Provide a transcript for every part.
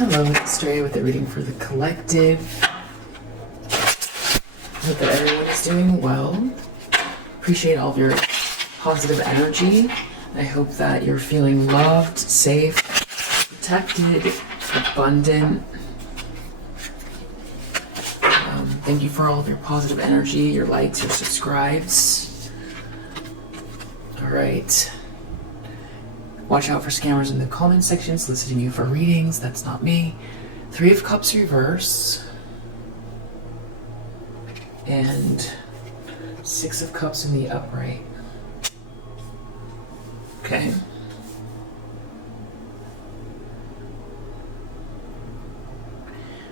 Hello, it's Stray with the reading for the collective. Hope that everyone is doing well. Appreciate all of your positive energy. I hope that you're feeling loved, safe, protected, abundant. Thank you for all of your positive energy, your likes, your subscribes. All right. Watch out for scammers in the comment section soliciting you for readings. That's not me. 3 of Cups reverse. And 6 of Cups in the upright. Okay.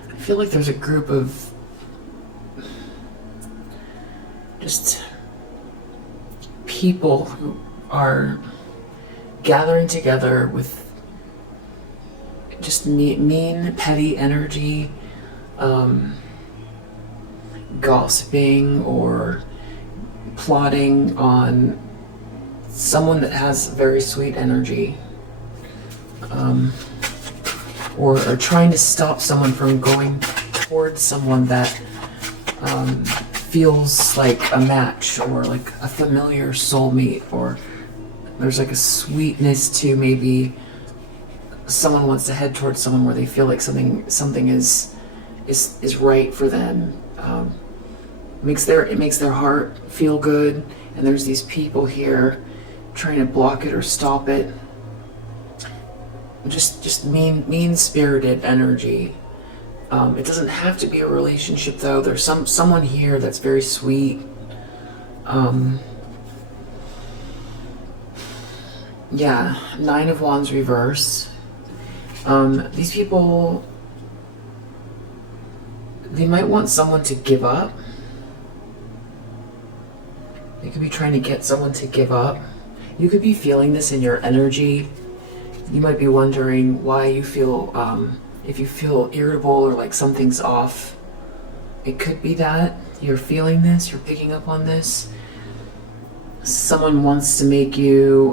I feel like there's a group of just people who are gathering together with just mean, petty energy, gossiping or plotting on someone that has very sweet energy, or trying to stop someone from going towards someone that feels like a match or like a familiar soulmate, or there's like a sweetness to maybe someone wants to head towards someone where they feel like something is right for them. It makes their heart feel good, and there's these people here trying to block it or stop it. Just mean-spirited energy. It doesn't have to be a relationship though. There's someone here that's very sweet. Yeah, 9 of Wands reverse. These people, they might want someone to give up. They could be trying to get someone to give up. You could be feeling this in your energy. You might be wondering why you feel, if you feel irritable or like something's off. It could be that you're feeling this, you're picking up on this. Someone wants to make you,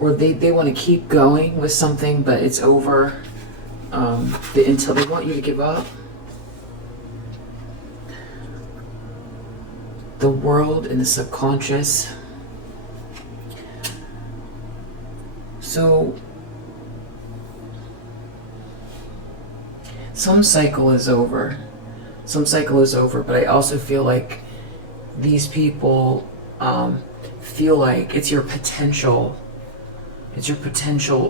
or they want to keep going with something, but it's over until they want you to give up. The world and the subconscious. So some cycle is over, but I also feel like these people feel like it's your potential,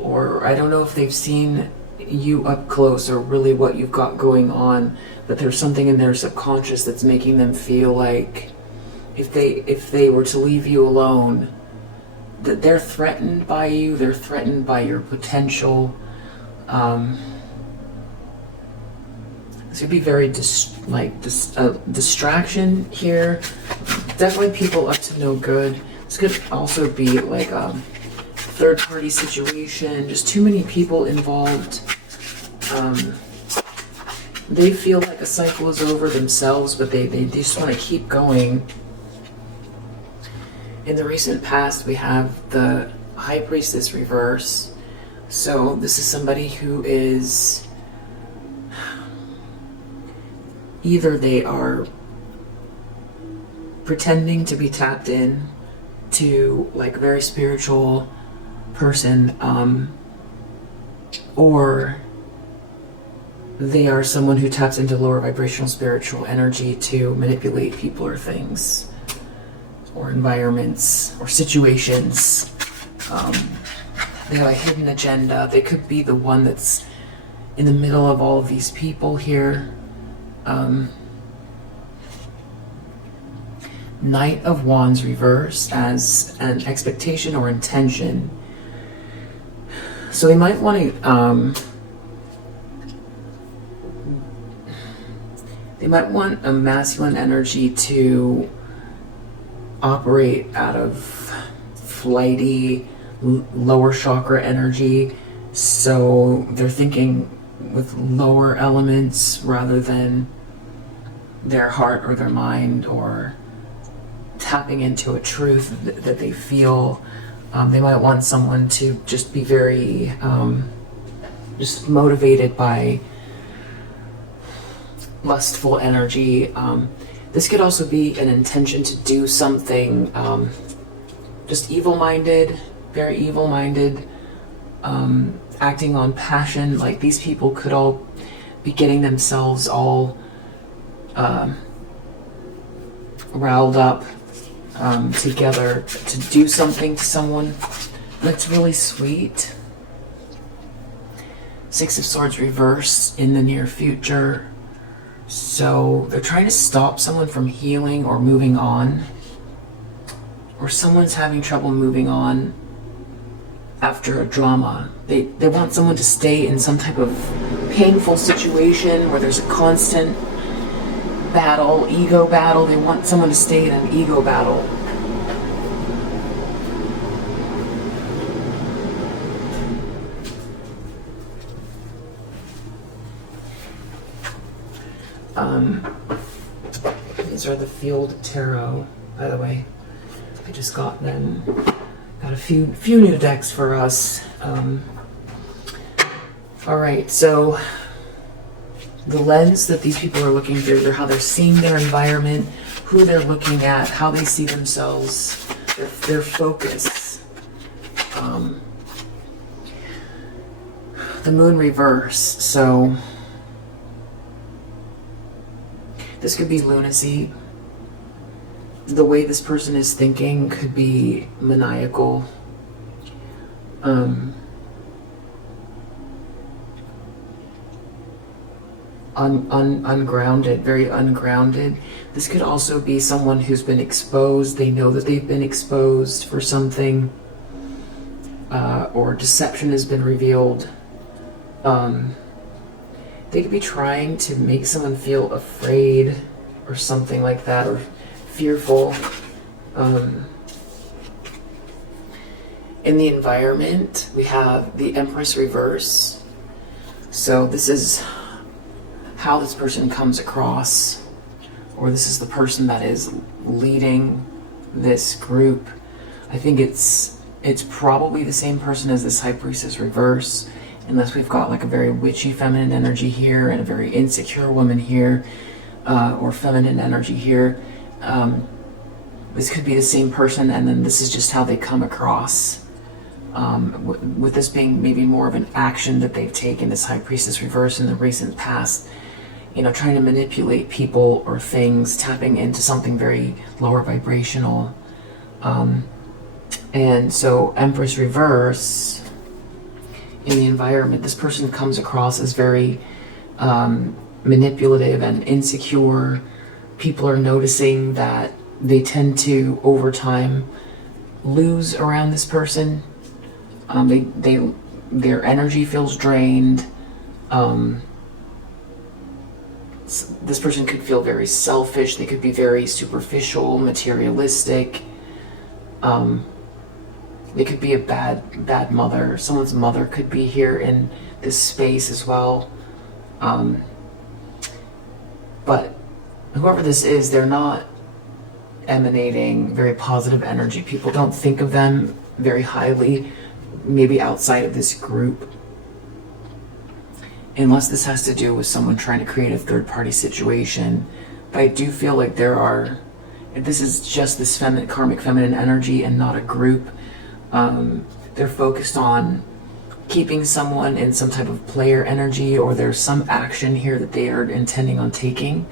or I don't know if they've seen you up close or really what you've got going on, but there's something in their subconscious that's making them feel like if they were to leave you alone, that they're threatened by you, they're threatened by your potential. This could be very distraction here. Definitely people up to no good. This could also be like a third-party situation, just too many people involved. They feel like a cycle is over themselves, but they just want to keep going. In the recent past, we have the High Priestess reverse. So this is somebody who is, either they are pretending to be tapped in to like a very spiritual person, or they are someone who taps into lower vibrational spiritual energy to manipulate people or things or environments or situations. They have a hidden agenda. They could be the one that's in the middle of all of these people here. Knight of Wands reversed as an expectation or intention. So they might want to, they might want a masculine energy to operate out of flighty, lower chakra energy. So they're thinking with lower elements rather than their heart or their mind, or tapping into a truth that they feel. They might want someone to just be very just motivated by lustful energy. This could also be an intention to do something just evil-minded, very evil-minded, acting on passion. Like these people could all be getting themselves all riled up together to do something to someone that's really sweet. Six of Swords reversed in the near future. So they're trying to stop someone from healing or moving on. Or someone's having trouble moving on after a drama. They want someone to stay in some type of painful situation where there's a constant battle, ego battle. They want someone to stay in an ego battle. These are the Field Tarot, by the way. I just got them. Got a few new decks for us. All right, so the lens that these people are looking through, how they're seeing their environment, who they're looking at, how they see themselves, their focus. The Moon reverse, so this could be lunacy. The way this person is thinking could be maniacal. Ungrounded, very ungrounded. This could also be someone who's been exposed. They know that they've been exposed for something, or deception has been revealed. They could be trying to make someone feel afraid or something like that, or fearful. In the environment, we have the Empress reverse. So this is how this person comes across, or this is the person that is leading this group. I think it's probably the same person as this High Priestess reverse, unless we've got like a very witchy feminine energy here and a very insecure woman here, or feminine energy here. This could be the same person, and then this is just how they come across. With this being maybe more of an action that they've taken, this High Priestess reverse in the recent past, you know, trying to manipulate people or things, tapping into something very lower vibrational. And so Empress reverse in the environment, this person comes across as very manipulative and insecure. People are noticing that they tend to, over time, lose around this person. Their energy feels drained. This person could feel very selfish. They could be very superficial, materialistic. They could be a bad mother. Someone's mother could be here in this space as well. But whoever this is, they're not emanating very positive energy. People don't think of them very highly, maybe outside of this group. Unless this has to do with someone trying to create a third-party situation. But I do feel like if this is just this karmic feminine energy and not a group, they're focused on keeping someone in some type of player energy, or there's some action here that they are intending on taking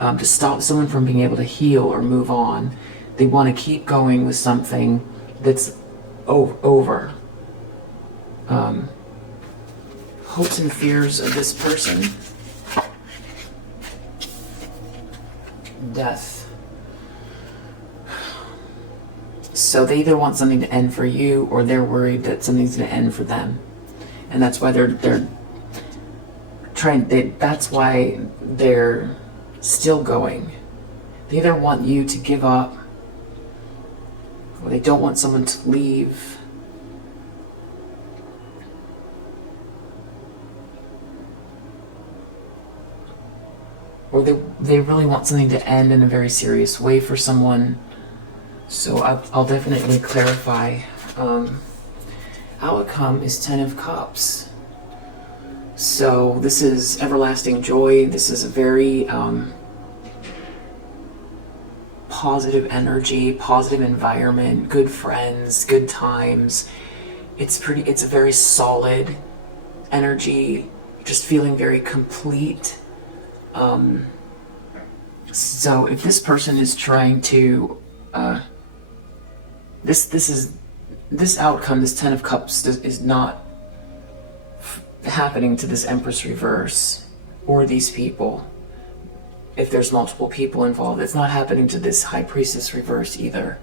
to stop someone from being able to heal or move on. They want to keep going with something that's over. Hopes and fears of this person. Death. So they either want something to end for you, or they're worried that something's going to end for them, and that's why they're trying. That's why they're still going. They either want you to give up, or they don't want someone to leave. Or they really want something to end in a very serious way for someone. So I'll definitely clarify Outcome is 10 of Cups. So this is everlasting joy. This is a very positive energy, positive environment, good friends, good times. It's a very solid energy, just feeling very complete. So if this person is trying to this outcome, this 10 of Cups, is not happening to this Empress reverse or these people. If there's multiple people involved, it's not happening to this High Priestess reverse either.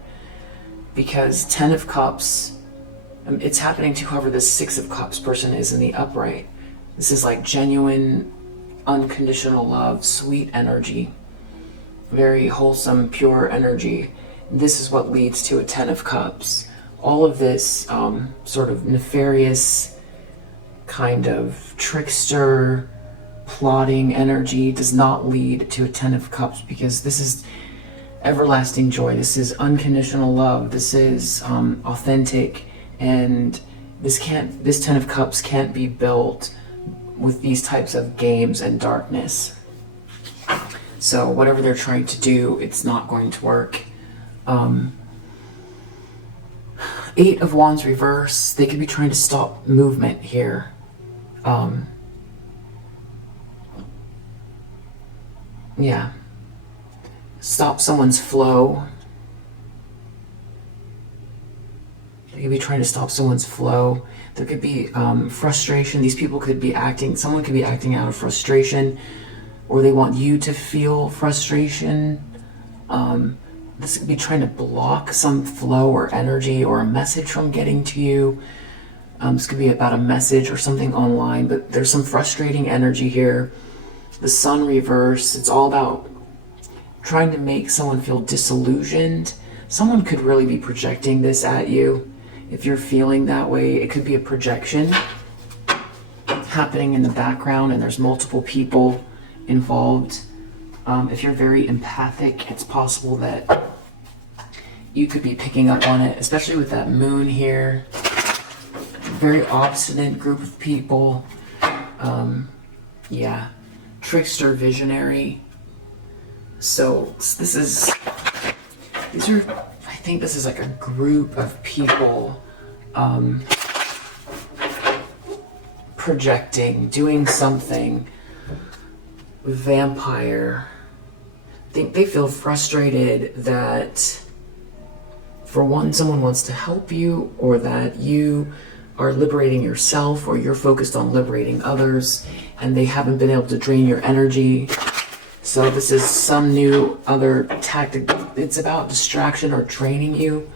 Because 10 of Cups, it's happening to whoever this 6 of Cups person is in the upright. This is like genuine, unconditional love, sweet energy, very wholesome, pure energy. This is what leads to a 10 of Cups. All of this sort of nefarious, kind of trickster, plotting energy does not lead to a 10 of Cups, because this is everlasting joy. This is unconditional love. This is authentic, and this 10 of Cups can't be built with these types of games and darkness. So whatever they're trying to do, it's not going to work. 8 of Wands reverse, they could be trying to stop movement here. Yeah. Stop someone's flow. They could be trying to stop someone's flow. There could be frustration. These people could be someone could be acting out of frustration, or they want you to feel frustration. This could be trying to block some flow or energy or a message from getting to you. This could be about a message or something online, but there's some frustrating energy here. The Sun reverse, it's all about trying to make someone feel disillusioned. Someone could really be projecting this at you. If you're feeling that way, it could be a projection happening in the background, and there's multiple people involved. If you're very empathic, it's possible that you could be picking up on it, especially with that moon here. Very obstinate group of people. Yeah. Trickster, visionary. So I think this is like a group of people projecting, doing something. Vampire. I think they feel frustrated that, for one, someone wants to help you, or that you are liberating yourself, or you're focused on liberating others, and they haven't been able to drain your energy. So this is some new other tactic. It's about distraction or draining you.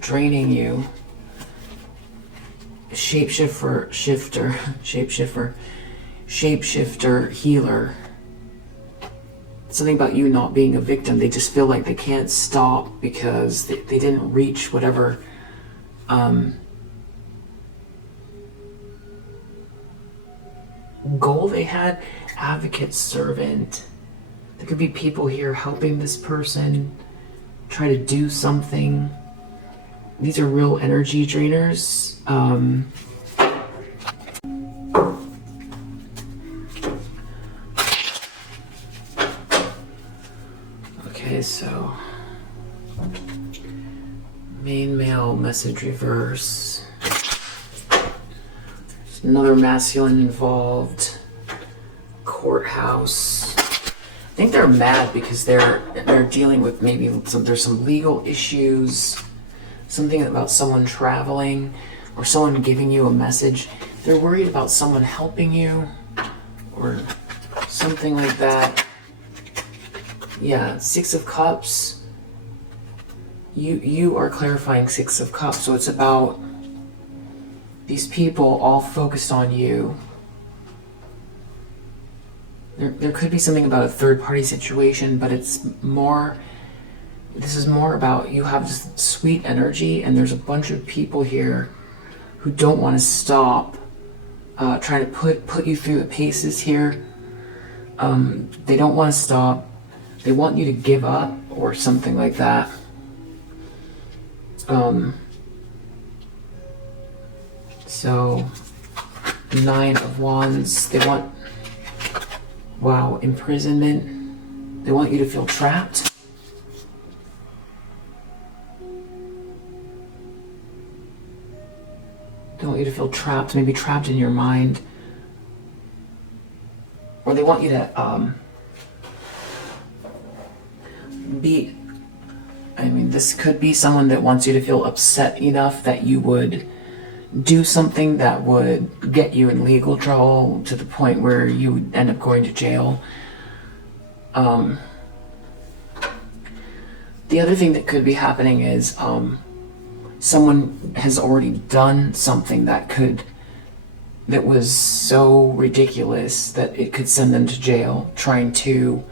Shapeshifter, healer. Something about you not being a victim. They just feel like they can't stop because they didn't reach whatever goal they had. Advocate, servant. There could be people here helping this person try to do something. These are real energy drainers. Okay, so main male message reverse. There's another masculine involved. Courthouse. I think they're mad because they're dealing with maybe there's some legal issues, something about someone traveling or someone giving you a message. They're worried about someone helping you or something like that. Yeah, 6 of Cups. You are clarifying 6 of Cups, so it's about these people all focused on you. There could be something about a third-party situation, but this is more about you have this sweet energy, and there's a bunch of people here who don't want to stop trying to put you through the paces here. They don't want to stop. They want you to give up or something like that. So 9 of Wands, they want, wow, imprisonment. They want you to feel trapped. They want you to feel trapped, maybe trapped in your mind. Or they want you to this could be someone that wants you to feel upset enough that you would do something that would get you in legal trouble to the point where you would end up going to jail. The other thing that could be happening is someone has already done something that was so ridiculous that it could send them to jail, trying to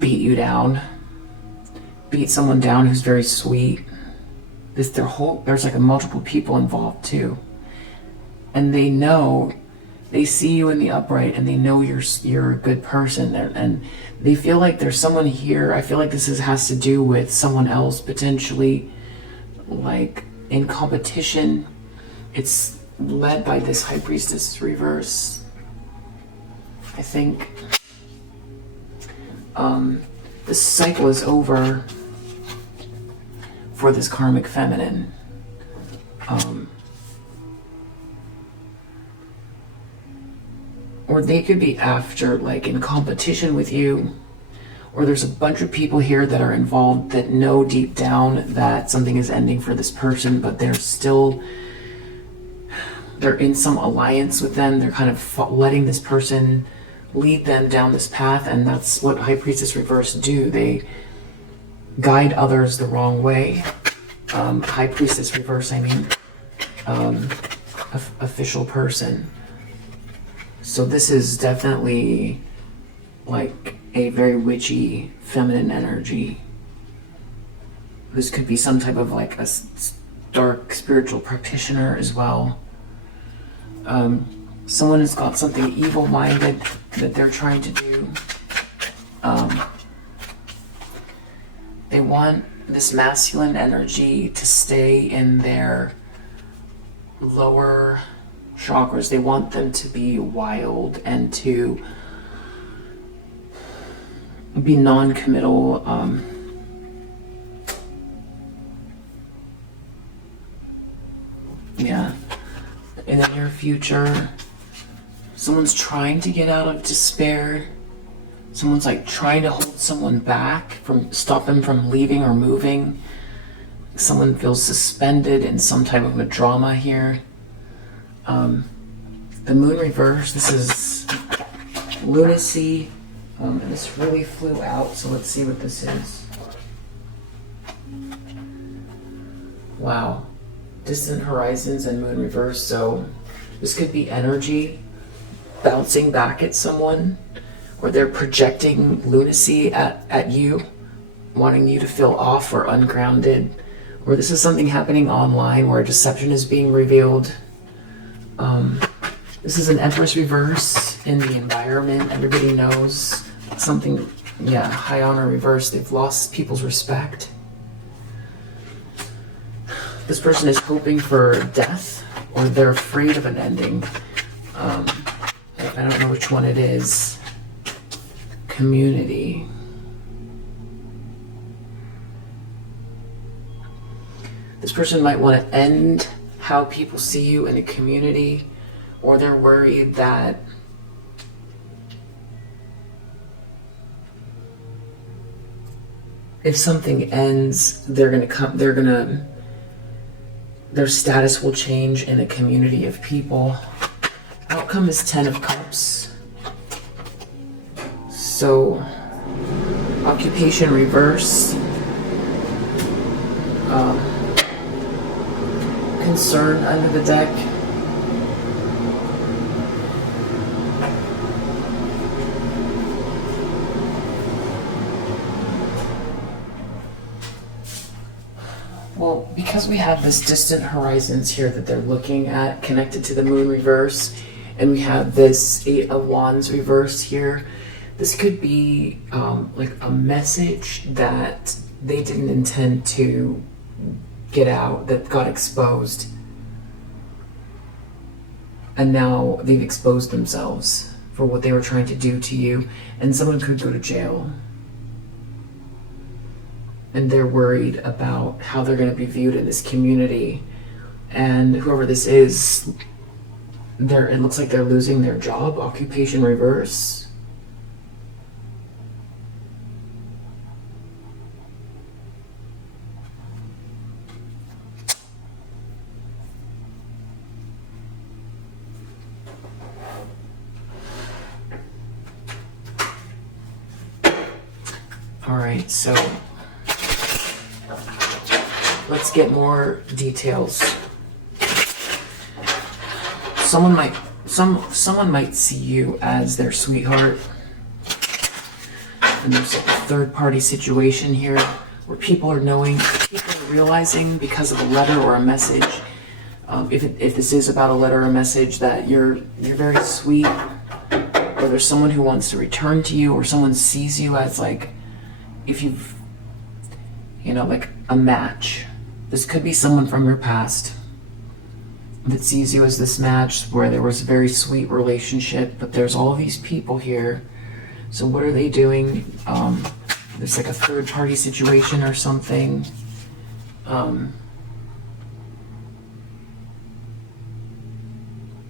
beat someone down who's very sweet. There's like multiple people involved too, and they see you in the upright, and they know you're a good person, and they feel like there's someone here. I feel like this has to do with someone else potentially, like in competition. It's led by this High Priestess reverse, I think. This cycle is over for this karmic feminine. Or they could be after, like, in competition with you, or there's a bunch of people here that are involved that know deep down that something is ending for this person, but they're in some alliance with them. They're kind of letting this person lead them down this path, and that's what High Priestess reverse do. They guide others the wrong way. High Priestess reverse, official person. So this is definitely like a very witchy feminine energy. This could be some type of like a dark spiritual practitioner as well. Someone has got something evil-minded that they're trying to do. They want this masculine energy to stay in their lower chakras. They want them to be wild and to be non-committal. In the near future, someone's trying to get out of despair. Someone's like trying to hold someone back, stop them from leaving or moving. Someone feels suspended in some type of a drama here. The moon reverse, this is lunacy. And this really flew out, so let's see what this is. Wow. Distant horizons and moon reverse. So this could be energy bouncing back at someone, or they're projecting lunacy at you, wanting you to feel off or ungrounded, or this is something happening online where deception is being revealed. This is an Empress reverse in the environment. Everybody knows something, high honor reverse. They've lost people's respect. This person is hoping for death, or they're afraid of an ending. I don't know which one it is. Community. This person might want to end how people see you in a community, or they're worried that if something ends, their status will change in a community of people. Outcome is 10 of Cups. So, occupation reverse. Concern under the deck. Well, because we have this distant horizons here that they're looking at connected to the moon reverse, and we have this 8 of Wands reverse here, this could be like a message that they didn't intend to get out, that got exposed. And now they've exposed themselves for what they were trying to do to you. And someone could go to jail. And they're worried about how they're going to be viewed in this community. And whoever this is, it looks like they're losing their job. Occupation reverse. All right, so let's get more details. Someone might see you as their sweetheart, and there's like a third-party situation here where people are realizing because of a letter or a message. If this is about a letter or a message, that you're very sweet, or there's someone who wants to return to you, or someone sees you as like, if you've, like a match. This could be someone from your past that sees you as this match where there was a very sweet relationship, but there's all these people here. So what are they doing? There's like a third-party situation or something.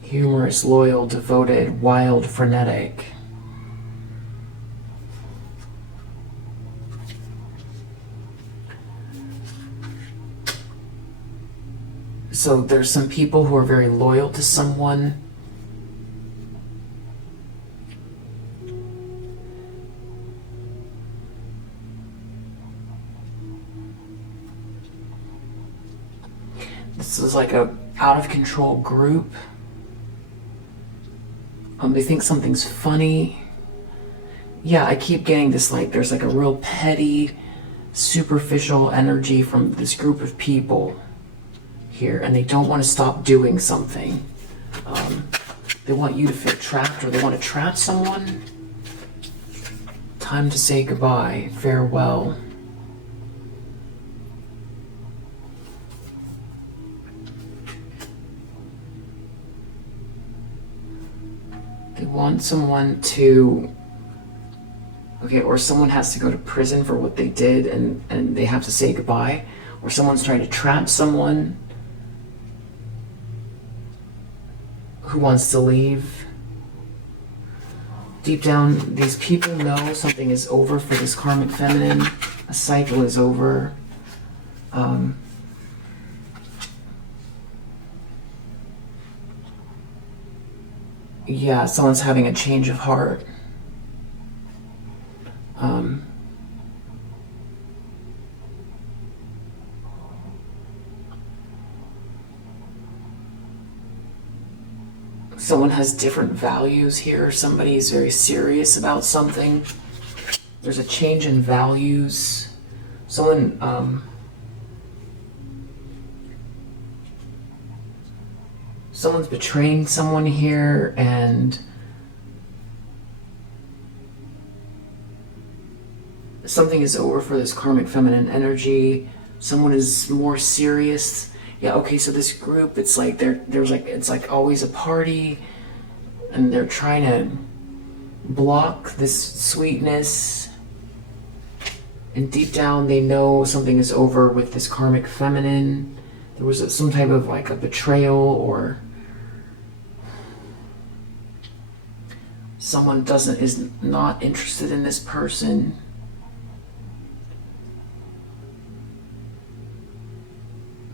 Humorous, loyal, devoted, wild, frenetic. So there's some people who are very loyal to someone. This is like a out of control group. They think something's funny. Yeah, I keep getting this, like there's like a real petty, superficial energy from this group of people here, and they don't want to stop doing something. They want you to feel trapped, or they want to trap someone. Time to say goodbye, farewell. They want someone to, or someone has to go to prison for what they did, and they have to say goodbye, or someone's trying to trap someone who wants to leave. Deep down, these people know something is over for this karmic feminine. A cycle is over. Yeah, someone's having a change of heart. Someone has different values here. Somebody is very serious about something. There's a change in values. Someone's betraying someone here, and something is over for this karmic feminine energy. Someone is more serious. Yeah, okay, so this group, it's like it's like always a party, and they're trying to block this sweetness, and deep down they know something is over with this karmic feminine. There was some type of like a betrayal, or someone is not interested in this person.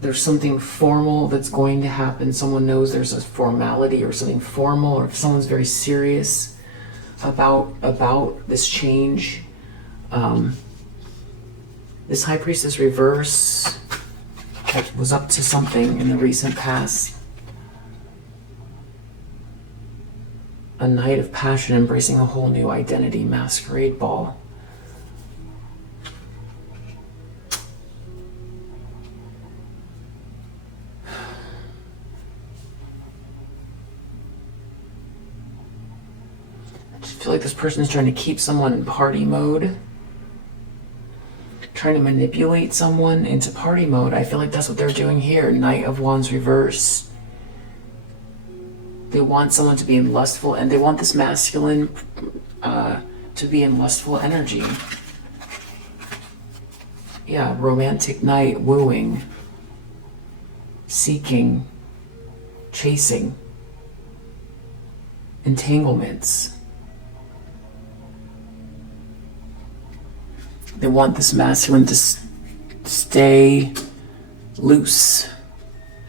There's something formal that's going to happen. Someone knows there's a formality or something formal, or if someone's very serious about this change. This High Priestess reverse was up to something in the recent past. A night of passion embracing a whole new identity, masquerade ball. I feel like this person is trying to keep someone in party mode, trying to manipulate someone into party mode. I feel like that's what they're doing here. Knight of Wands reverse. They want someone to be in lustful, and they want this masculine to be in lustful energy. Yeah, romantic knight, wooing, seeking, chasing, entanglements. They want this masculine to stay loose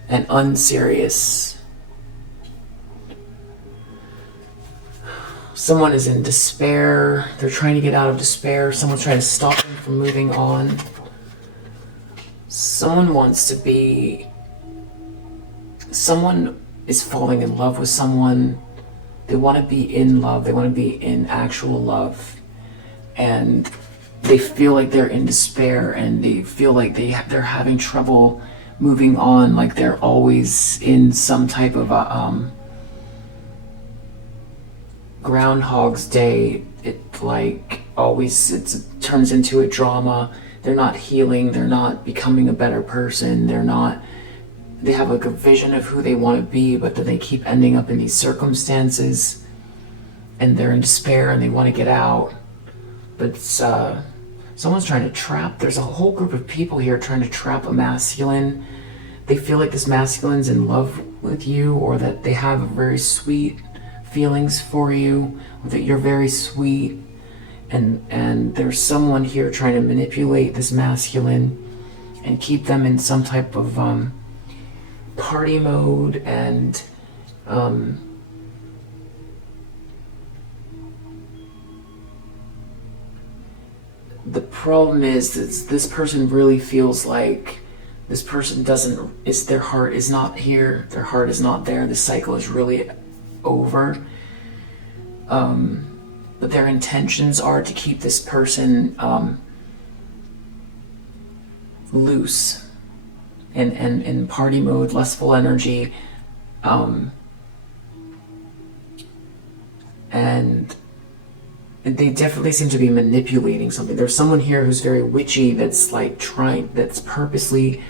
and unserious. Someone is in despair. They're trying to get out of despair. Someone's trying to stop them from moving on. Someone wants to be... Someone is falling in love with someone. They want to be in love. They want to be in actual love. And they feel like they're in despair, and they feel like they're having trouble moving on, like they're always in some type of a Groundhog's Day. It turns into a drama. They're not healing. They're not becoming a better person. They have like a vision of who they want to be, but then they keep ending up in these circumstances, and they're in despair and they want to get out. But someone's trying to trap. There's a whole group of people here trying to trap a masculine. They feel like this masculine's in love with you, or that they have very sweet feelings for you, or that you're very sweet. And there's someone here trying to manipulate this masculine and keep them in some type of party mode. And the problem is that this person really feels like this person their heart is not here, their heart is not there, the cycle is really over. But their intentions are to keep this person loose and in party mode, lustful energy, and they definitely seem to be manipulating something. There's someone here who's very witchy, that's that's purposely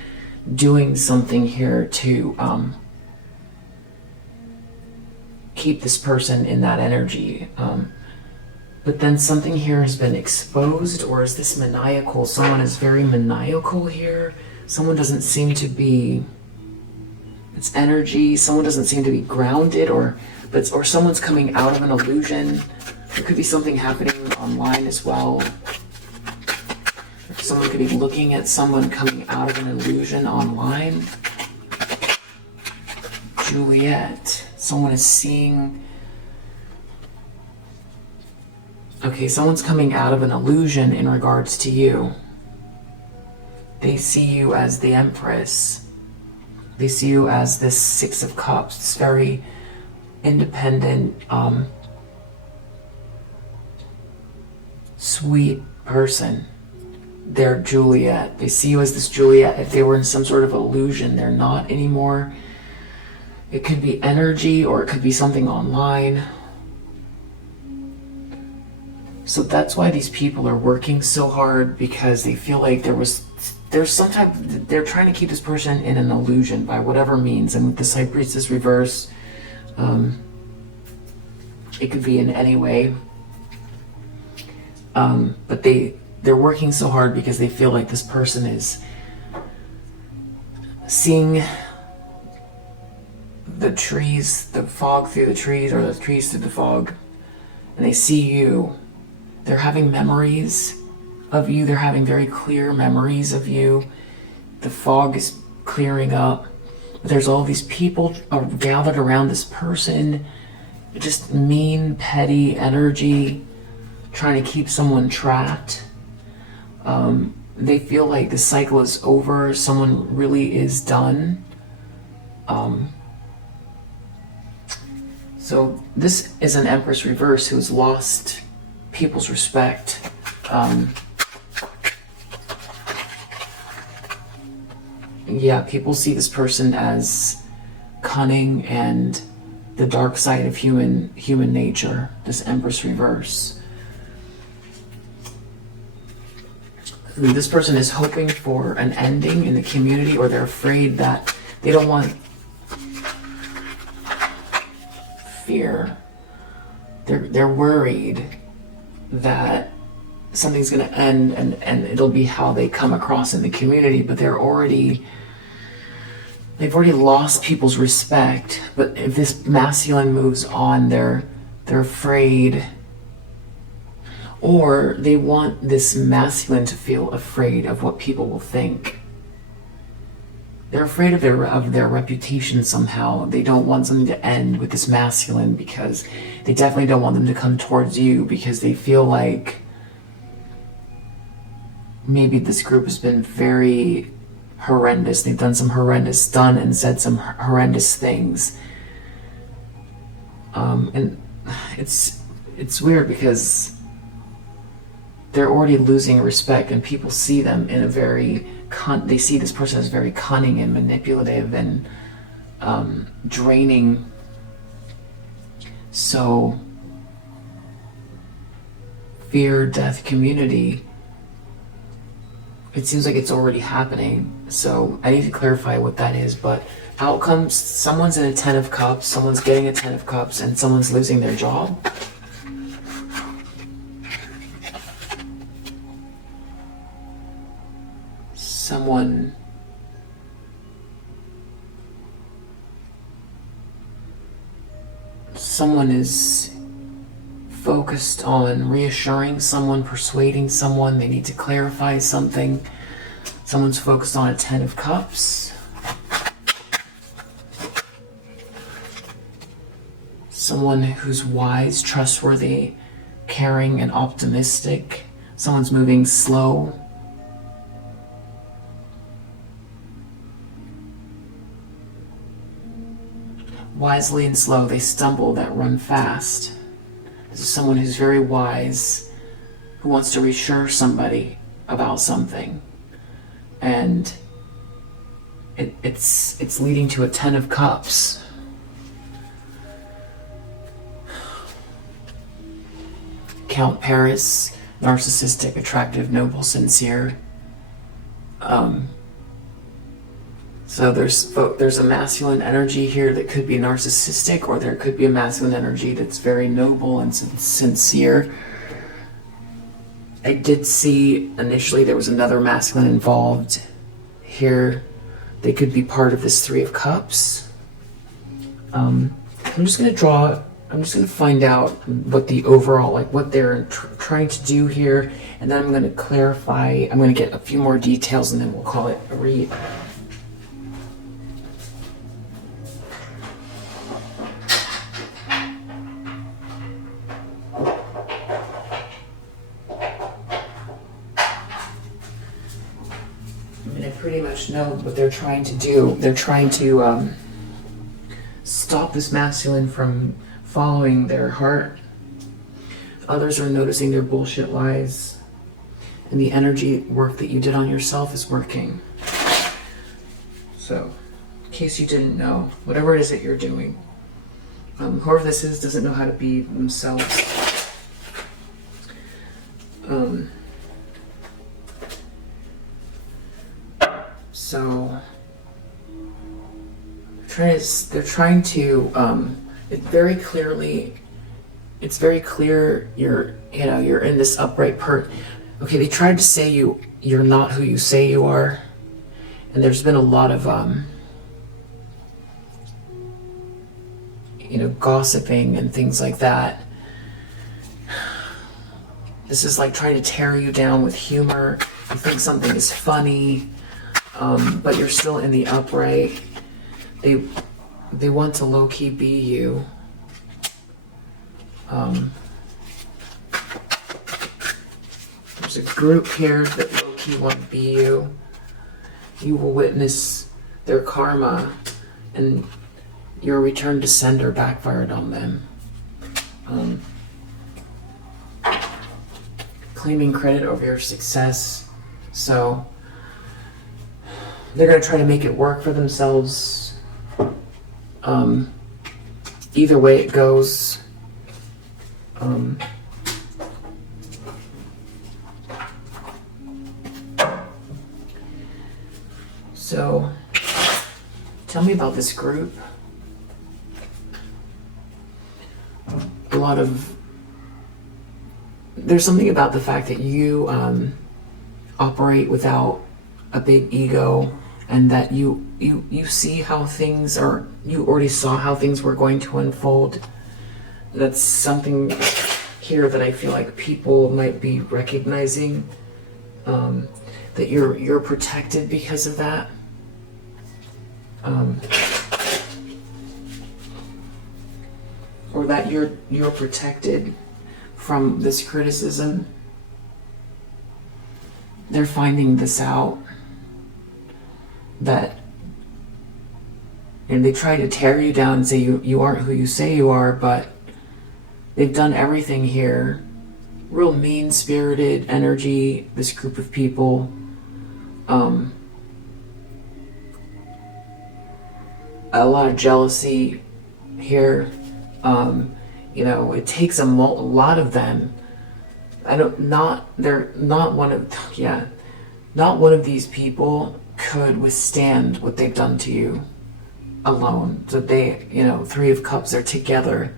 doing something here to keep this person in that energy. But then something here has been exposed, or is this maniacal? Someone is very maniacal here. Someone doesn't seem to be, it's energy. Someone doesn't seem to be grounded, or someone's coming out of an illusion. There could be something happening online as well. Someone could be looking at someone coming out of an illusion online. Juliet. Someone is seeing... Okay, someone's coming out of an illusion in regards to you. They see you as the Empress. They see you as this Six of Cups, this very independent, sweet person. They're Juliet. They see you as this Juliet. If they were in some sort of illusion, they're not anymore. It could be energy, or it could be something online. So that's why these people are working so hard, because they feel like they're trying to keep this person in an illusion by whatever means. And with the High Priestess reverse, it could be in any way. But they're working so hard because they feel like this person is seeing the trees, the fog through the trees, or the trees through the fog, and they see you. They're having memories of you. They're having very clear memories of you. The fog is clearing up. There's all these people gathered around this person. Just mean, petty energy, trying to keep someone trapped. They feel like the cycle is over. Someone really is done. So this is an Empress reverse who has lost people's respect. Yeah, people see this person as cunning and the dark side of human nature, this Empress reverse. This person is hoping for an ending in the community, or they're afraid that they don't want fear. They're worried that something's going to end and it'll be how they come across in the community, but they've already lost people's respect. But if this masculine moves on, they're afraid, or they want this masculine to feel afraid of what people will think. They're afraid of their reputation somehow. They don't want something to end with this masculine, because they definitely don't want them to come towards you, because they feel like maybe this group has been very horrendous. They've done and said some horrendous things. And it's weird, because they're already losing respect, and people see them in a very they see this person as very cunning and manipulative and draining. So fear, death, community, it seems like it's already happening. So I need to clarify what that is. But outcomes, someone's in a 10 of Cups, someone's getting a 10 of Cups, and someone's losing their job. Someone is focused on reassuring someone, persuading someone. They need to clarify something. Someone's focused on a 10 of Cups. Someone who's wise, trustworthy, caring, and optimistic. Someone's moving slow. Wisely and slow, they stumble that run fast. This is someone who's very wise, who wants to reassure somebody about something. And it's leading to a 10 of Cups. Count Paris, narcissistic, attractive, noble, sincere. So there's a masculine energy here that could be narcissistic, or there could be a masculine energy that's very noble and sincere. I did see initially there was another masculine involved here. They could be part of this 3 of Cups. I'm just going to find out what the overall, like what they're trying to do here, and then I'm going to clarify. I'm going to get a few more details, and then we'll call it a read. Pretty much know what they're trying to do. They're trying to stop this masculine from following their heart. Others are noticing their bullshit lies, and the energy work that you did on yourself is working. So, in case you didn't know, whatever it is that you're doing, whoever this is doesn't know how to be themselves. So they're trying to it's very clear you're in this upright okay, they tried to say you're not who you say you are, and there's been a lot of gossiping and things like that. This is like trying to tear you down with humor. You think something is funny, but you're still in the upright. They want to low-key be you. There's a group here that low-key want to be you. You will witness their karma, and your return to sender backfired on them. Claiming credit over your success. So they're going to try to make it work for themselves. Either way it goes. So, tell me about this group. There's something about the fact that you operate without a big ego, and that you see how things are, you already saw how things were going to unfold. That's something here that I feel like people might be recognizing, that you're protected because of that. Or that you're protected from this criticism. They're finding this out, that, and they try to tear you down and say you aren't who you say you are, but they've done everything here. Real mean-spirited energy, this group of people. A lot of jealousy here. You know, it takes a lot of them. Not one of these people could withstand what they've done to you alone. So they, you know, Three of Cups are together,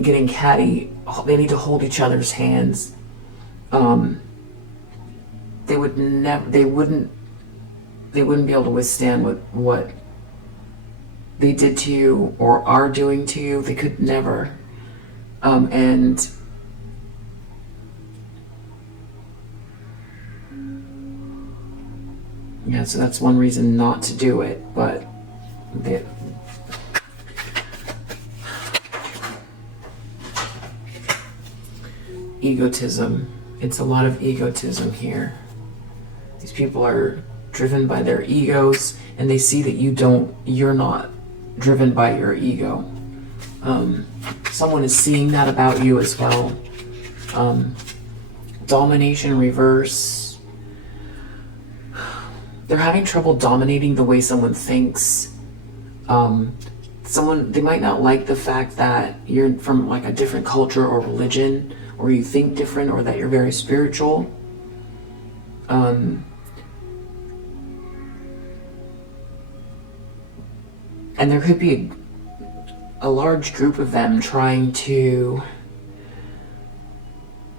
getting catty. They need to hold each other's hands. They wouldn't be able to withstand what they did to you or are doing to you. They could never. And yeah, so that's one reason not to do it, but egotism. It's a lot of egotism here. These people are driven by their egos, and they see that you're not driven by your ego. Someone is seeing that about you as well. Domination reverse. They're having trouble dominating the way someone thinks. They might not like the fact that you're from like a different culture or religion, or you think different, or that you're very spiritual. And there could be a large group of them trying to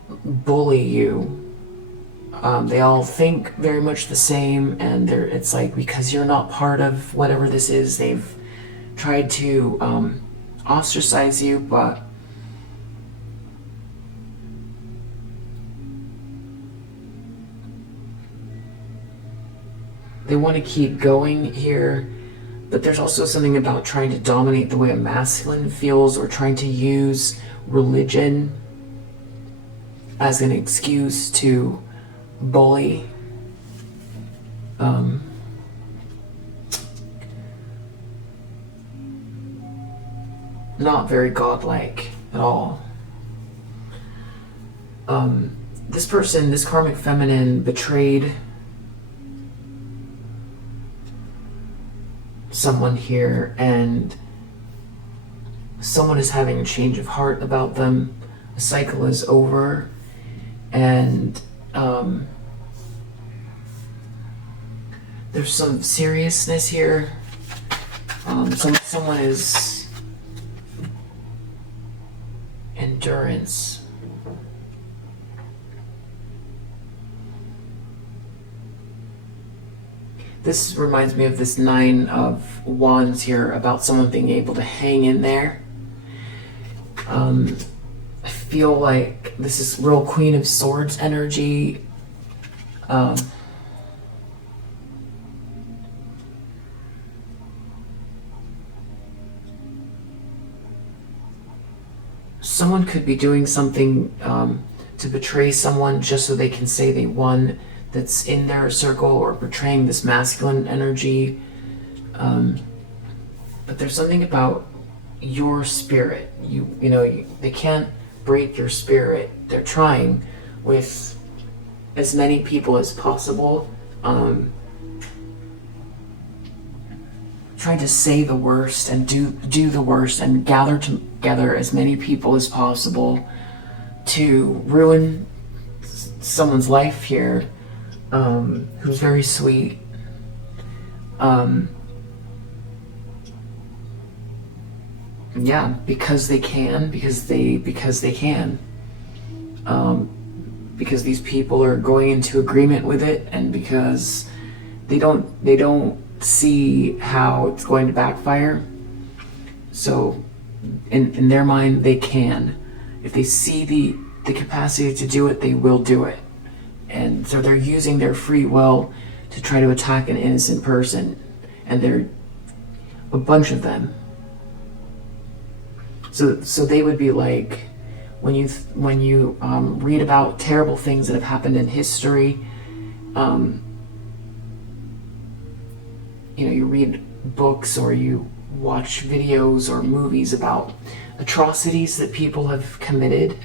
bully you. They all think very much the same, and it's like, because you're not part of whatever this is, they've tried to ostracize you, but they want to keep going here. But there's also something about trying to dominate the way a masculine feels, or trying to use religion as an excuse to bully. Not very godlike at all. This person, this karmic feminine, betrayed someone here, and someone is having a change of heart about them. A cycle is over, and there's some seriousness here. Someone is endurance. This reminds me of this Nine of Wands here, about someone being able to hang in there. I feel like this is real Queen of Swords energy. Someone could be doing something to betray someone just so they can say they won, that's in their circle, or portraying this masculine energy. But there's something about your spirit. They can't break your spirit. They're trying with as many people as possible, trying to say the worst and do the worst, and gather together as many people as possible to ruin someone's life here, who's very sweet. Yeah, because they can, because they can. Because these people are going into agreement with it, and because they don't see how it's going to backfire. So in their mind, they can. If they see the capacity to do it, they will do it. And so they're using their free will to try to attack an innocent person. And they're a bunch of them. So they would be like, when you read about terrible things that have happened in history, you read books or you watch videos or movies about atrocities that people have committed.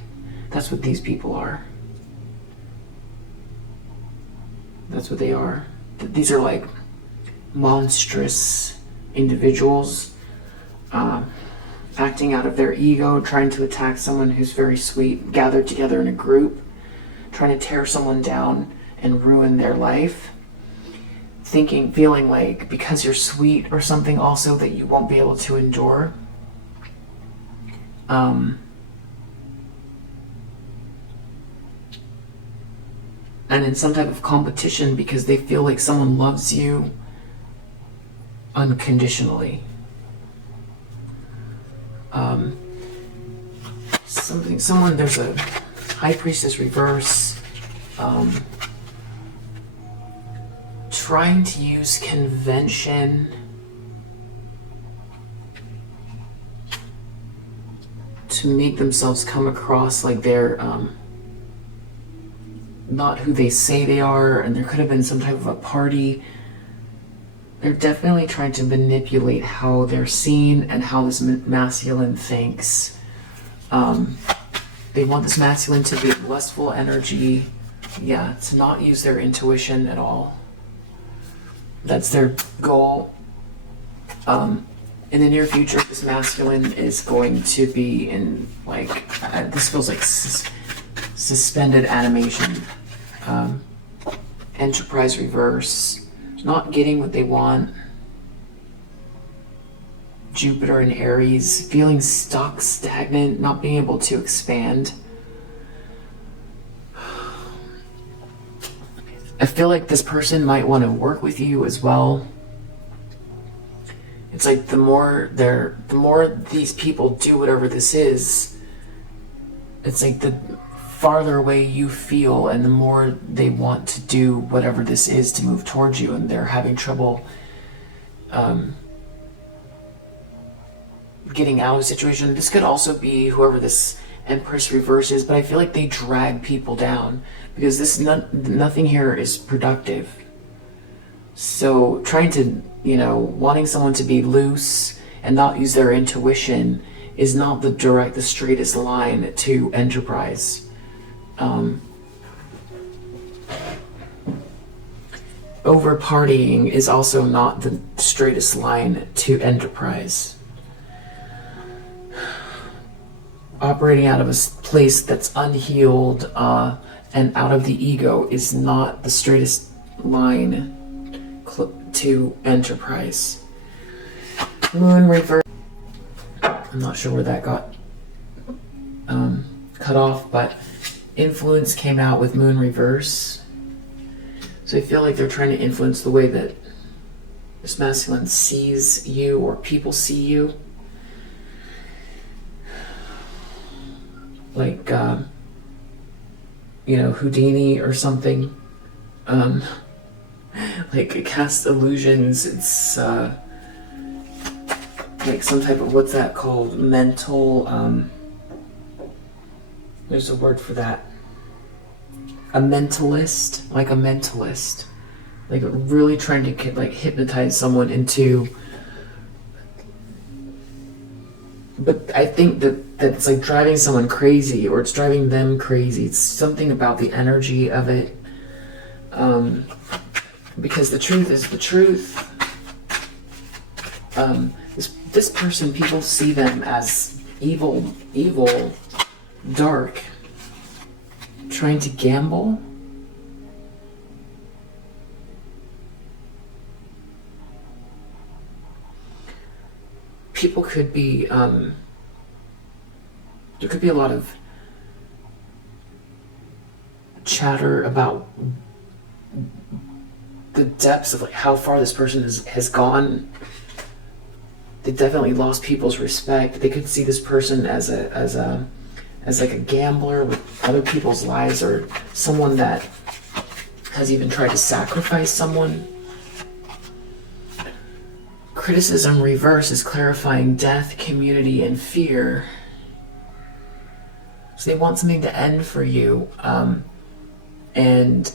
That's what these people are. That's what they are. These are like monstrous individuals, acting out of their ego, trying to attack someone who's very sweet, gathered together in a group, trying to tear someone down and ruin their life, feeling like because you're sweet or something also that you won't be able to endure. And in some type of competition because they feel like someone loves you unconditionally. There's a High Priestess reverse, trying to use convention to make themselves come across like they're not who they say they are, and there could have been some type of a party. They're definitely trying to manipulate how they're seen and how this masculine thinks. They want this masculine to be lustful energy, to not use their intuition at all. That's their goal. In the near future, this masculine is going to be in, this feels like suspended animation. Enterprise reverse, not getting what they want. Jupiter and Aries, feeling stuck, stagnant, not being able to expand. I feel like this person might want to work with you as well. It's like the more these people do whatever this is, it's like the farther away you feel and the more they want to do whatever this is to move towards you, and they're having trouble getting out of a situation. This could also be whoever this Empress reverse is, but I feel like they drag people down because nothing here is productive. So trying to, wanting someone to be loose and not use their intuition is not the straightest line to Enterprise. Over partying is also not the straightest line to Enterprise. Operating out of a place that's unhealed and out of the ego is not the straightest line to Enterprise. Moon reverse. I'm not sure where that got cut off, but influence came out with Moon reverse. So I feel like they're trying to influence the way that this masculine sees you or people see you. Like, Houdini or something. Like cast illusions. It's like some type of, what's that called? Mental, there's a word for that. A mentalist. Like really trying to hypnotize someone into. But I think that it's like driving someone crazy, or it's driving them crazy. It's something about the energy of it. Because the truth is the truth. This person, people see them as evil, dark, trying to gamble. people could be, there could be a lot of chatter about the depths of like how far this person has gone. They definitely lost people's respect. They could see this person as like a gambler with other people's lives, or someone that has even tried to sacrifice someone. Criticism reverse is clarifying death, community, and fear. So they want something to end for you, and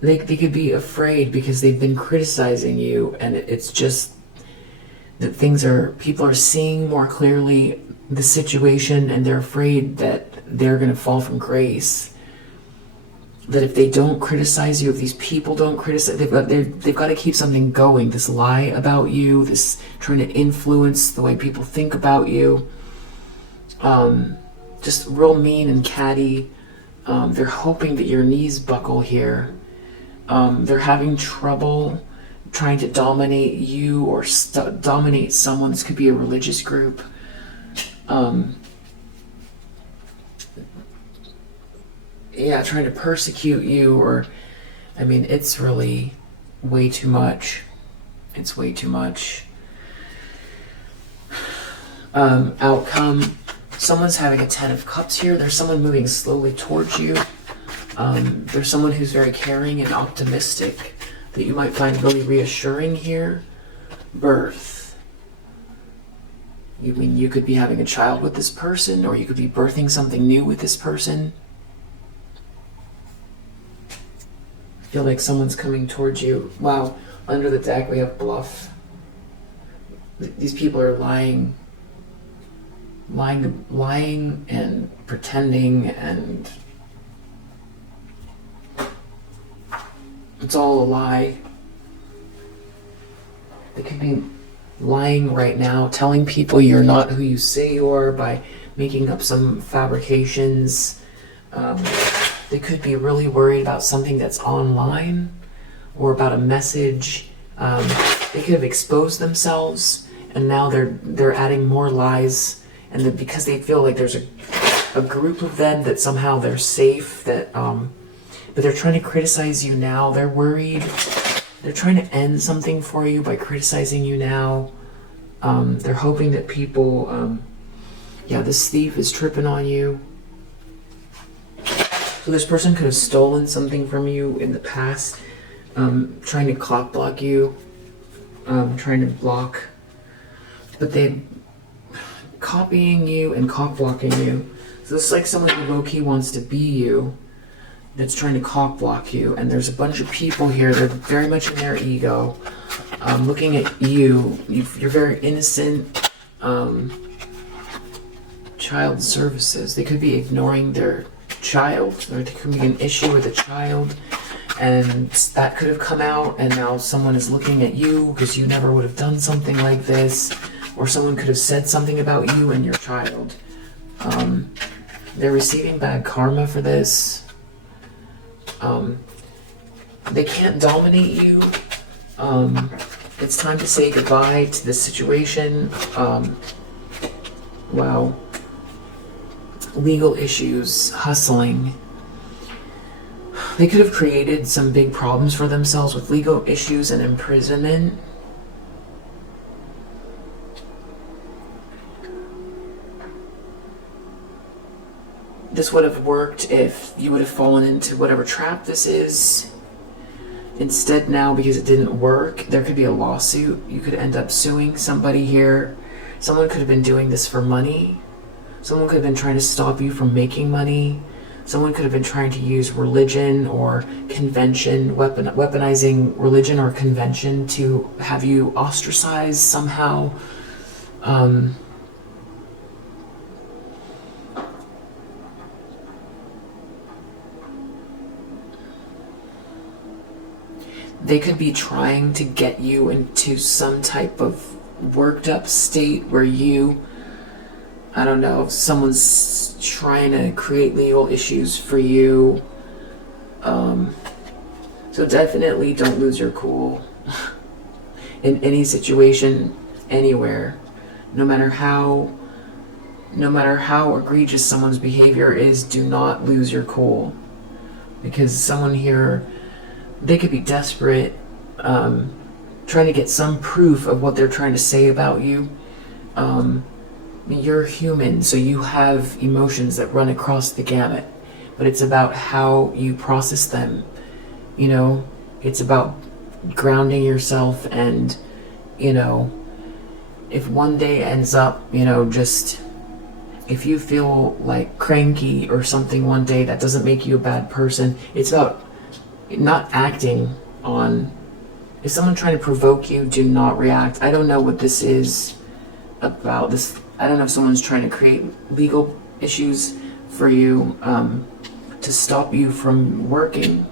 they could be afraid because they've been criticizing you, and it's just that people are seeing more clearly the situation, and they're afraid that they're going to fall from grace. That if they don't criticize you, if these people don't criticize, they've got to keep something going. This lie about you, this trying to influence the way people think about you. Just real mean and catty. They're hoping that your knees buckle here. They're having trouble trying to dominate you or dominate someone. This could be a religious group. Trying to persecute you, or, I mean, it's really way too much. It's way too much. Outcome. Someone's having a 10 of Cups here. There's someone moving slowly towards you. There's someone who's very caring and optimistic that you might find really reassuring here. Birth. You could be having a child with this person, or you could be birthing something new with this person. I feel like someone's coming towards you. Wow, under the deck we have bluff. These people are lying and pretending, and it's all a lie. They could be lying right now, telling people you're not who you say you are by making up some fabrications. They could be really worried about something that's online, or about a message. They could have exposed themselves, and now they're adding more lies, and because they feel like there's a group of them that somehow they're safe, that but they're trying to criticize you now. They're worried. They're trying to end something for you by criticizing you now. They're hoping that people, this thief is tripping on you. So this person could have stolen something from you in the past, trying to clock block you, trying to block, but they're copying you and cock blocking you. So it's like someone who low-key wants to be you, that's trying to cock block you. And there's a bunch of people here that are very much in their ego, looking at you. You're very innocent. Child services. They could be ignoring their child, or there could be an issue with a child, and that could have come out, and now someone is looking at you because you never would have done something like this, or someone could have said something about you and your child. They're receiving bad karma for this. They can't dominate you. It's time to say goodbye to this situation. Wow. Legal issues, hustling. They could have created some big problems for themselves with legal issues and imprisonment. This would have worked if you would have fallen into whatever trap this is. Instead now, because it didn't work, there could be a lawsuit. You could end up suing somebody here. Someone could have been doing this for money. Someone could have been trying to stop you from making money. Someone could have been trying to use religion or convention, weaponizing religion or convention to have you ostracized somehow. They could be trying to get you into some type of worked up state where you, I don't know, if someone's trying to create legal issues for you. So definitely don't lose your cool. in any situation, anywhere, no matter how egregious someone's behavior is. Do not lose your cool, because someone here, they could be desperate, trying to get some proof of what they're trying to say about you. You're human, so you have emotions that run across the gamut, but it's about how you process them. You know, it's about grounding yourself, and, you know, if one day ends up, you know, just, if you feel like cranky or something one day, that doesn't make you a bad person. It's about not acting on, if someone's trying to provoke you, do not react. I don't know what this is about. This, I don't know if someone's trying to create legal issues for you, to stop you from working,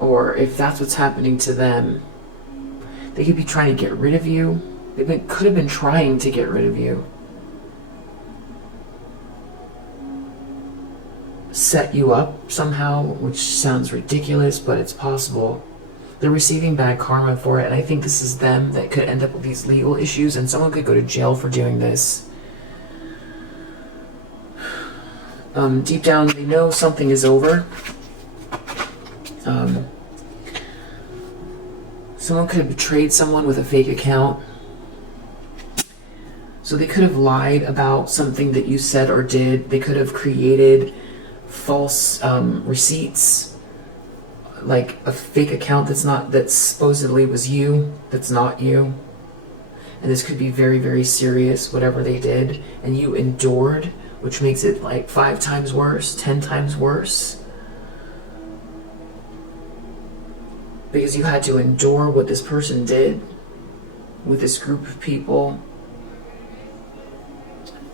or if that's what's happening to them. They could be trying to get rid of you. Could have been trying to get rid of you. Set you up somehow, which sounds ridiculous, but it's possible. They're receiving bad karma for it, and I think this is them that could end up with these legal issues, and someone could go to jail for doing this. Deep down, they know something is over. Someone could have betrayed someone with a fake account. So they could have lied about something that you said or did. They could have created false receipts, like a fake account that supposedly was you, that's not you. And this could be very, very serious, whatever they did, and you endured, which makes it like 5 times worse, 10 times worse, because you had to endure what this person did with this group of people.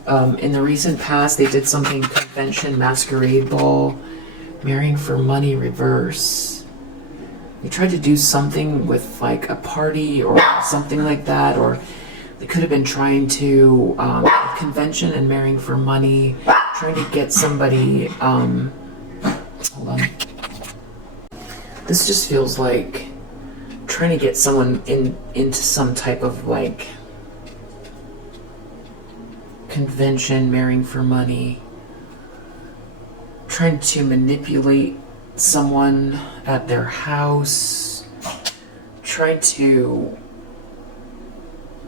In the recent past, they did something, convention, masquerade ball, marrying for money, reverse. They tried to do something with like a party or something like that, or they could have been trying to, convention and marrying for money, trying to get somebody, hold on. This just feels like trying to get someone into some type of like convention, marrying for money, trying to manipulate someone at their house, trying to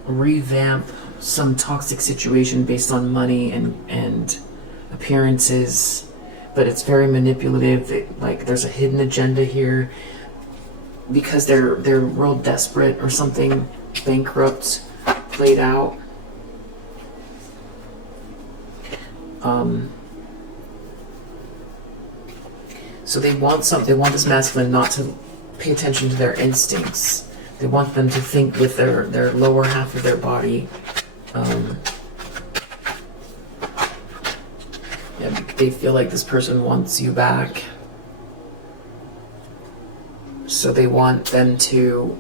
revamp some toxic situation based on money and appearances. But it's very manipulative. Like there's a hidden agenda here, because they're real desperate or something, bankrupt, played out. So they want this masculine not to pay attention to their instincts. They want them to think with their lower half of their body. Yeah, they feel like this person wants you back. So they want them to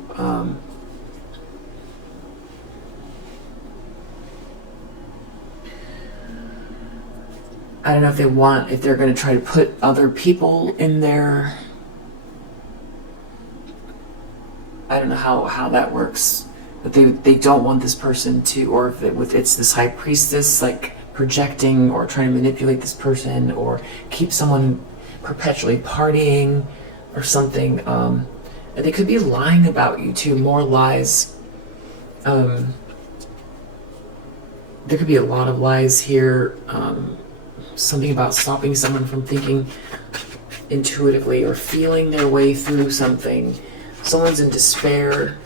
I don't know if they're going to try to put other people in there. I don't know how that works, but they don't want this person to, or if it's this high priestess like projecting or trying to manipulate this person or keep someone perpetually partying or something. And they could be lying about you too, more lies. There could be a lot of lies here. Something about stopping someone from thinking intuitively or feeling their way through something. Someone's in despair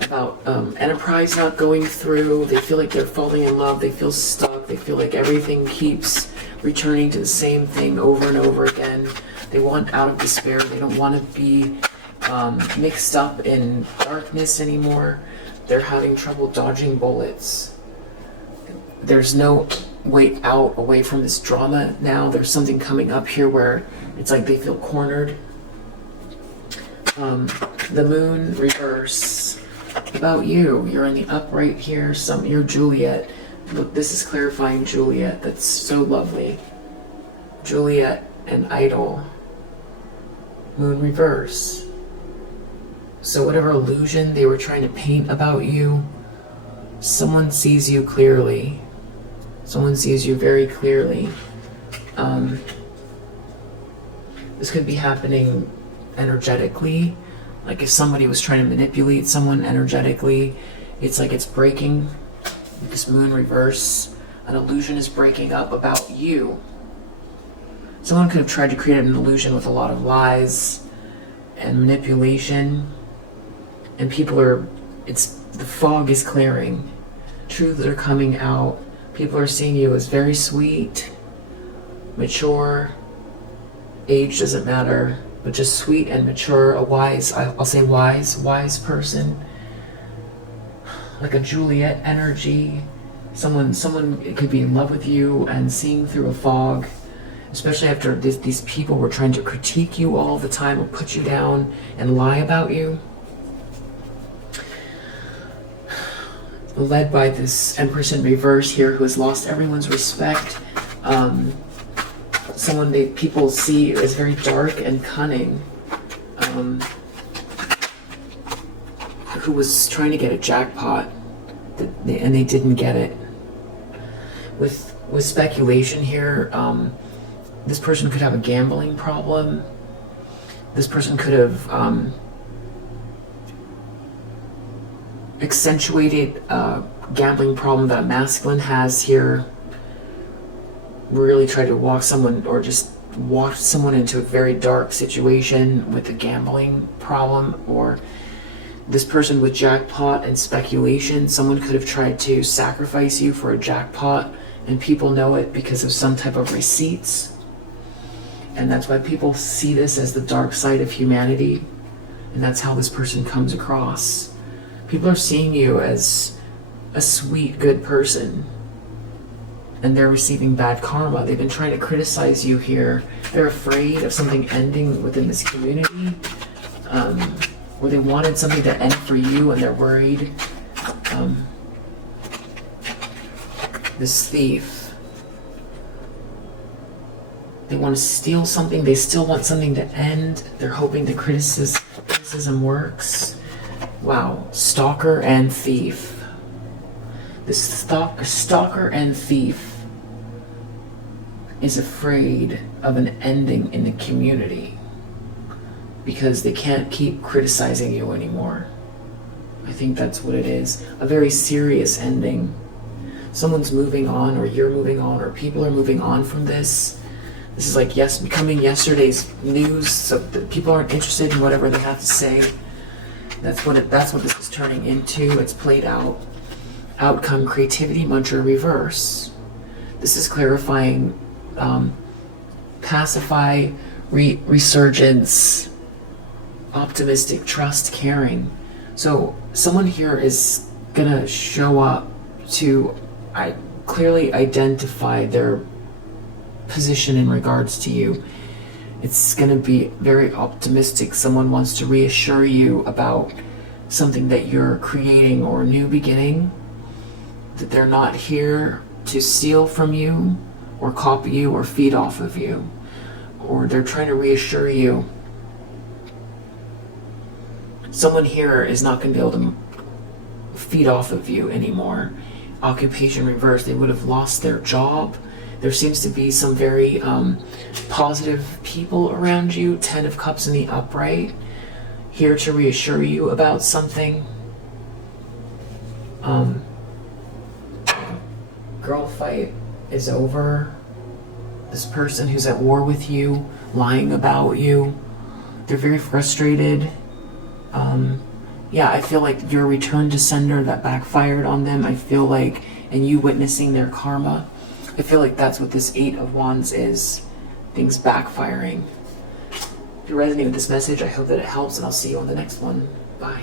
about Enterprise not going through. They feel like they're falling in love. They feel stuck. They feel like everything keeps returning to the same thing over and over again. They want out of despair. They don't want to be mixed up in darkness anymore. They're having trouble dodging bullets. There's no way out away from this drama now. There's something coming up here where it's like they feel cornered. The moon reverse. About you. You're in the upright here. You're Juliet. Look, this is clarifying Juliet. That's so lovely. Juliet and Idol. Moon reverse. So whatever illusion they were trying to paint about you, someone sees you clearly. Someone sees you very clearly. This could be happening energetically. Like if somebody was trying to manipulate someone energetically, it's like it's breaking. This moon reverse, an illusion is breaking up about you. Someone could have tried to create an illusion with a lot of lies and manipulation. And the fog is clearing. Truths are coming out. People are seeing you as very sweet, mature. Age doesn't matter, but just sweet and mature, a wise, I'll say wise person. Like a Juliet energy. Someone could be in love with you and seeing through a fog, especially after these people were trying to critique you all the time or put you down and lie about you. Led by this Empress in reverse here who has lost everyone's respect. Someone people see as very dark and cunning, who was trying to get a jackpot and they didn't get it. With speculation here, this person could have a gambling problem. This person could have accentuated a gambling problem that a masculine has here. Really tried to walk someone into a very dark situation with a gambling problem. Or this person with jackpot and speculation, someone could have tried to sacrifice you for a jackpot and people know it because of some type of receipts. And that's why people see this as the dark side of humanity, and that's how this person comes across. People are seeing you as a sweet, good person, and they're receiving bad karma. They've been trying to criticize you here. They're afraid of something ending within this community, or they wanted something to end for you and they're worried. This thief, they want to steal something. They still want something to end. They're hoping the criticism works. Wow, stalker and thief. This stalker and thief is afraid of an ending in the community because they can't keep criticizing you anymore. I think that's what it is. A very serious ending. Someone's moving on, or you're moving on, or people are moving on from this. This is like becoming yesterday's news, so that people aren't interested in whatever they have to say. That's what this is turning into. It's played out. Outcome, creativity, mantra, reverse. This is clarifying, pacify, resurgence, optimistic, trust, caring. So someone here is gonna show up to clearly identify their position in regards to you. It's going to be very optimistic. Someone wants to reassure you about something that you're creating or a new beginning, that they're not here to steal from you or copy you or feed off of you, or they're trying to reassure you. Someone here is not going to be able to feed off of you anymore. Occupation reverse, they would have lost their job. There seems to be some very positive people around you. 10 of Cups in the upright, here to reassure you about something. Girl fight is over. This person who's at war with you, lying about you, they're very frustrated. Yeah, I feel like your return to sender that backfired on them, I feel like, and you witnessing their karma, I feel like that's what this 8 of Wands is. Things backfiring. If you resonate with this message, I hope that it helps, and I'll see you on the next one. Bye.